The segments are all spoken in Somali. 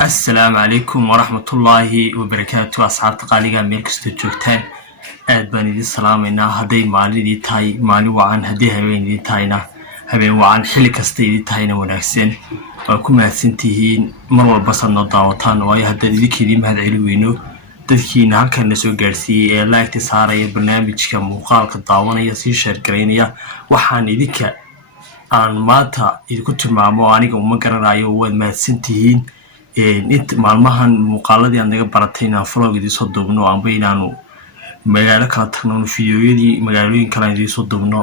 السلام عليكم ورحمة الله وبركاته أصحاب تقاليقا ميلكستو جوجتان aad baan idin salaamaynaa hadday maalidii tahay maalin wacan haddii habeenidii tahayna habeen wacan xilli kasta idin tahayna wanaagsan waa ku mahadsantihiin mar walba sadnoo daawataan waayo haddaan idinkeedii mahad celi weyno dadkiina halkan na soo gaarsiiyey ee laagta saaraya barnaamijka muuqaalka daawanaya sii sheergaraynaya waxaan idinka aan maanta idinku tilmaamo aniga uma garanayo waad mahadsantihiin inta maalmahan muuqaaladii aan naga baratay inaan vlog idin soo duubno amba inaanu magaalo kala tagno fiidiyoyadii magaalooyin kale idin soo duubno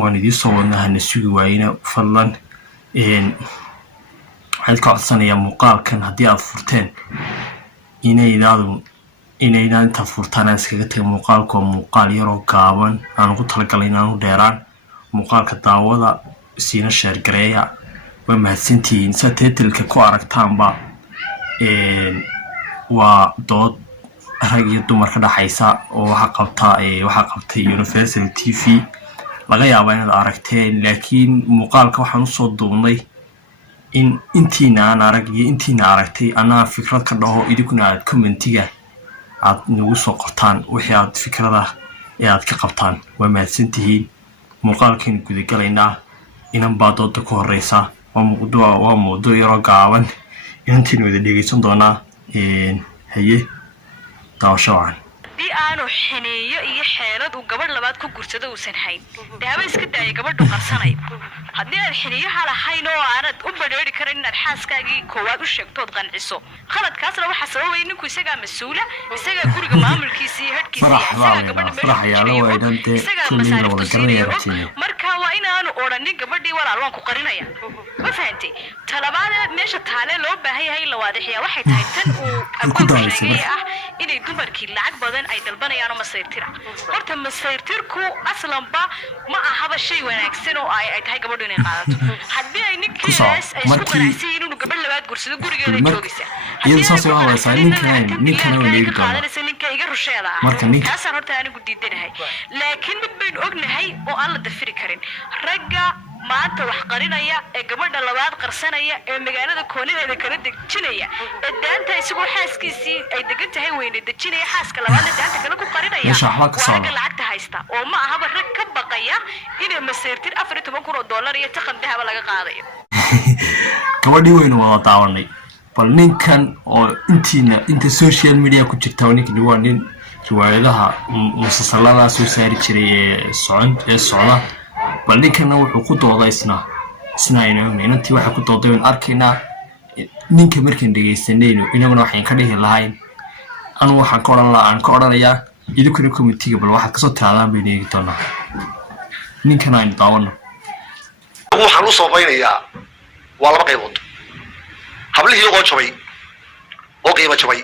waan idin soo wadnaa hana sugi waayna fadlan waxaan ka codsanayaa muuqaalkan haddii aad furteen inaydaan inta furtaan aan iskaga tagay muuqaalku waa muuqaal yaroo gaaban aan ugu talagalay inaan u dheeraan muuqaalka daawada siina sheergareeya waa mahadsantihiin saa titleka ku aragtaanba waa dood rag iyo dumar ka dhaxaysa oo waxa qabtay Universal TV laga yaabo inaad aragteen laakiin muuqaalka waxaan u soo duubnay in intiina aan arag iyo intiina aragtay anaa fikrad ka dhaho idinkuna aad commentiga aad nagu soo qortaan wixii aad fikrada ee aad ka qabtaan waa mahadsantihiin muuqaalkan guda galaynaa inan baa dooda ku horeysa waa mowduuc yaroo gaaban inantiin wada dhegeysan doonaa haye daawasho wacan di aanu xineeyo iyo xeelad uu gabadh labaad ku guursado uusan hayn daaba iska daayay gabadhu qarsanay haddii aad xineeyaha lahayn oo aanad u badheeri karin inaad xaaskaagii koowaad u sheegtood qanciso khaladkaasna waxaa sababay ninku isagaa mas-uula isagaa guriga maamulkiisa iyo hadhkiisa isagaa gabadha marka waa inaanu odhanin gabadhii walaal waan ku qarinaya ma fahantay talabaad meesha taale loo baahan yahay la waadaxiyaa waxay tahay tan uu abku sheegay ah inay dumarkii lacag badan ay dalbanayaan masayrtira horta masayrtirku aslanba ma ahaba shay wanaagsan oo ay tahay gabadhu inay qaadato haddii ay ninkiis ay isku qanacsiin inuu gabadh labaad guursado gurigeeda joogaysa iyada saas oo hadlaysaa ninkan oo leeyahay qaadanaysa ninka iga rusheeda marka ninka taas horta anigu diidanahay laakiin mid bayn ognahay oo aan la dafiri karin ragga maanta wax qarinaya ee gabadha labaad qarsanaya ee magaalada koonadeeda kala dejinaya ee daanta isagoo xaaskiisii ay degan tahay weyne dejinaya xaaska labaad daanta kala ku qarinaya ragga lacagta haysta oo ma ahaba rag ka baqaya inay masayrtir $14,000 iyo taqan dahaba laga qaadayo gabadhii weyne wada daawanay bal ninkan oo inta social media ku jirta ninkan waa nin riwaayadaha musalsalada soo saari jiray ee socda bal ninkana wuxuu ku dooday isna inantii waxa ku dooday in arkaynaa ninka markaan dhageysanayno inaguna waxaan ka dhihi lahayn anu waxaan ka odhanayaa idinkuna committee bal waxaad kasoo tiraadaan bay eegi doonaa ninkana aynu daawano waxaan u soobaynayaa waa laba qaybood hablihii oo jabay oo qiimo jabay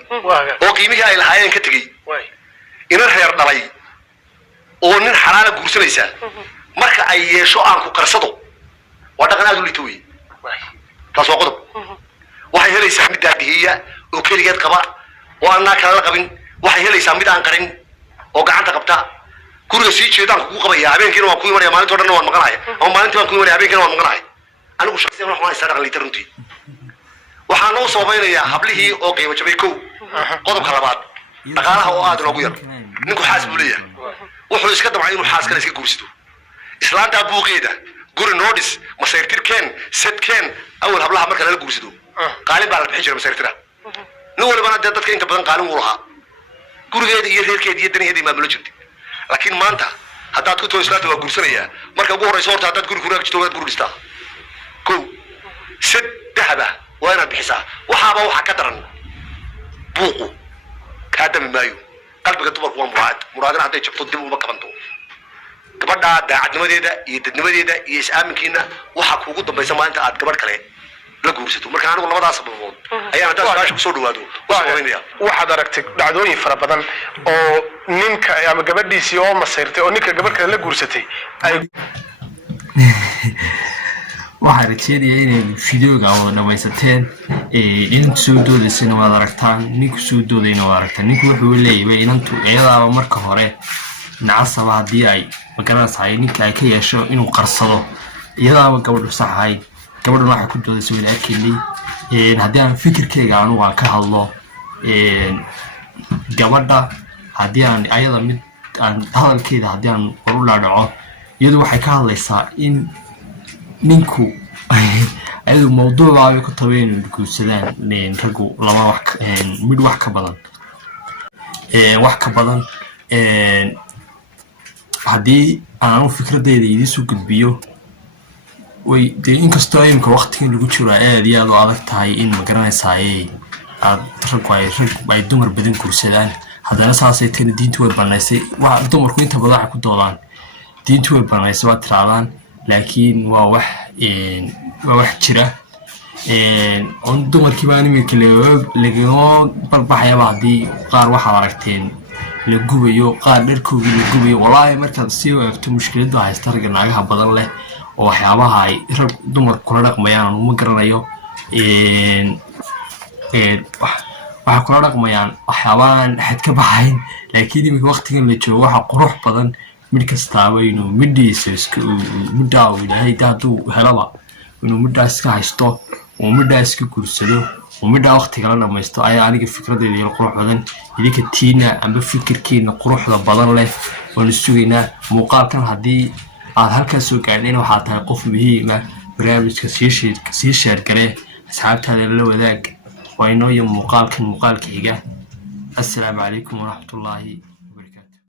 oo qiimihii ay lahaayeen ka tegey inan reer dhalay oo nin xalaala guursanaysa marka ay yeesho aan ku qarsado waa dhaqan aad u liito wey taas waa qodob waxay helaysaa mid daadihiya oo keligeed qaba oo aan kala la qabin waxay helaysaa mid aan qarin oo gacanta qabta guriga sii jeedaan kugu qabaya habeenkiina waan ku imanaya maalinta dhan waan maqanahay ama maalintii waan ku imanaya habeenkiina waan maqanahay anigu shakhsiyan waxaan haysaa dhaqan liito runtii waxaan noo soobaynayaa hablihii oo qiimo jabay kow qodobka labaad dhaqaalaha oo aad loogu yar ninku xaas buu leeyahay wuxuu iska damcay inuu xaas kale iska guursado islaanta buuqeeda guri noodis masayrtirkeen sedkeen awal hablaha marka la guursado qaalin baa la bixin jiray masayrtira nin walbana dadka inta badan qaalin u lahaa gurigeeda iyo reerkeeda iyo danaheeda maamulo jirtay laakiin maanta haddaad ku too islaanta waa guursanayaa marka ugu horeyso horta haddaad guri kuraag jirto waad guri dhistaa kow sed dahaba waa inaad bixisaa waxaaba waxa ka daran buuqu kaa dami maayo qalbiga dumarku waa muraadina hadday jabto dib uma qabanto gabadha daacadnimadeeda iyo dadnimadeeda iyo is-aaminkiina waxaa kuugu dambaysa maalinta aad gabadh kale la guursato marka anigu labadaas sababood ayaan haddaad su-aasha kusoo dhawaado waxaad aragtay dhacdooyin fara badan oo ninka ama gabadhiisii oo masayrtay oo ninka gabadh kale la guursatay waxaan rajeynayaa inay fideoga wada dhamaysateen inantu soo doodaysana waad aragtaan ninku soo doodayna waad aragtaan ninku wuxuu leeyahay inantu iyadaaba marka hore nacasaba haddii ay magaranaysahay ninka ay ka yeesho inuu qarsado iyadaaba gabadhu sax ahayd gabadhuna waxay ku doodaysa wada arkeenay haddii aan fikirkeyga anigu aan ka hadlo gabadha haddii aan ayada mid aan hadalkeeda haddii aan waru dhaadhaco iyadu waxay ka hadlaysaa in ninku ayadu mawduucaabay ku tabay inay guursadaan raggu laba wax mid wax ka badan haddii aanu fikradeyda idiisu gudbiyo way dee inkastoo imika waqtigan lagu jiro aad iyo aad u adag tahay in ma garanaysaayey raggu ay dumar badan guursadaan haddana saasay tani diintu way banaysay dumarku inta badan waxay ku doodaan diintu way banaysay waa tiraadaan laakiin waa wax jira on dumarkii baan iminka lagama barbaxayaba haddii qaar waxaad aragteen la gubayo qaar dharkoogii la gubayo wallaahi markaad sii eegto mushkiladdu haysta ragga naagaha badan leh oo waxyaabaha ay rag dumar kula dhaqmayaan uma garanayo waxay kula dhaqmayaan waxyaabahan xad ka baxayn laakiin iminka waqtigan la joogo waxa qurux badan mid kastaaba inuu midhiisa midhaa uu ilaahay hadduu helaba inuu midhaa iska haysto oo midhaa iska guursado oo midhaa waqti kala dhamaysto ayaa aniga fikradeyda ila qurux badan idinka tiina amba fikirkiina quruxda badan leh waanu sugaynaa muuqaalkan haddii aad halkaas soo gaadheen waxaa tahay qof muhiima barnaamijka sii sheergaree asxaabtaada la wadaag waa inoo iyo muuqaalka xiga assalaamu calaykum waraxmatullaahi